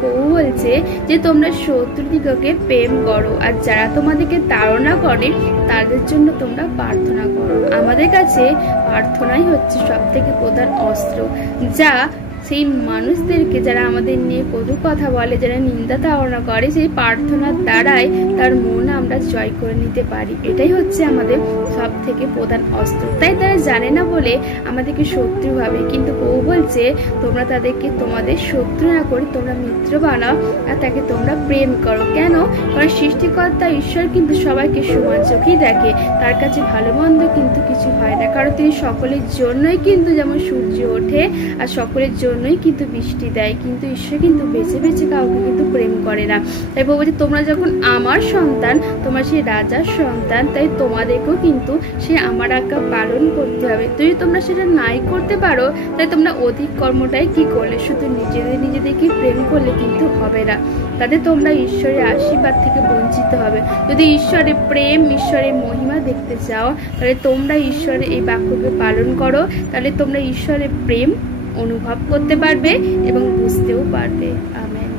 প্রভু বলছে যে তোমরা শত্রুদিগকে প্রেম করো, আর যারা তোমাদেরকে তাড়না করে তাদের জন্য তোমরা প্রার্থনা করো। আমাদের কাছে প্রার্থনাই হচ্ছে সব থেকে প্রধান অস্ত্র, যা সেই মানুষদেরকে যারা আমাদের নিয়ে কটু কথা বলে, যারা নিন্দা তাড়না করে, সেই প্রার্থনার দ্বারাই তার মন আমরা জয় করে নিতে পারি। এটাই হচ্ছে আমাদের সব থেকে প্রধান অস্ত্র। তাই তারা জানে না বলে আমাদেরকে শত্রু ভাবে, কিন্তু প্রভু বলছে তোমরা তাদেরকে তোমাদের শত্রু না করে তোমরা মিত্র বানাও, আর তাকে তোমরা প্রেম করো। কেন? কারণ সৃষ্টিকর্তা ঈশ্বর কিন্তু সবাইকে সমান চোখেই দেখে, তার কাছে ভালো মন্দ কিন্তু কিছু হয় না, কারণ তিনি সকলের জন্যই কিন্তু যেমন সূর্য ওঠে আর সকলের জন্যই কিন্তু বৃষ্টি দেয়, কিন্তু ঈশ্বর কিন্তু বেছে বেছে কাউকে কিন্তু প্রেম করে না। তাই প্রভু বলছে তোমরা যখন আমার সন্তান, তোমরা সেই রাজার সন্তান, তাই তোমাদেরকেও কিন্তু সে আমার আজ্ঞা পালন করতে হবে। যদি তোমরা সেটা নাই করতে পারো, তাই তোমরা অধিক কর্মটাই কি করলে, শুধু নিজেদেরকে প্রেম করলে কিন্তু হবে না, তাতে তোমরা ঈশ্বরের আশীর্বাদ থেকে বঞ্চিত হবে। যদি ঈশ্বরের প্রেম, ঈশ্বরের মহিমা দেখতে চাও, তাহলে তোমরা ঈশ্বরের এই বাক্যকে পালন করো, তাহলে তোমরা ঈশ্বরের প্রেম অনুভব করতে পারবে এবং বুঝতেও পারবে। আমেন।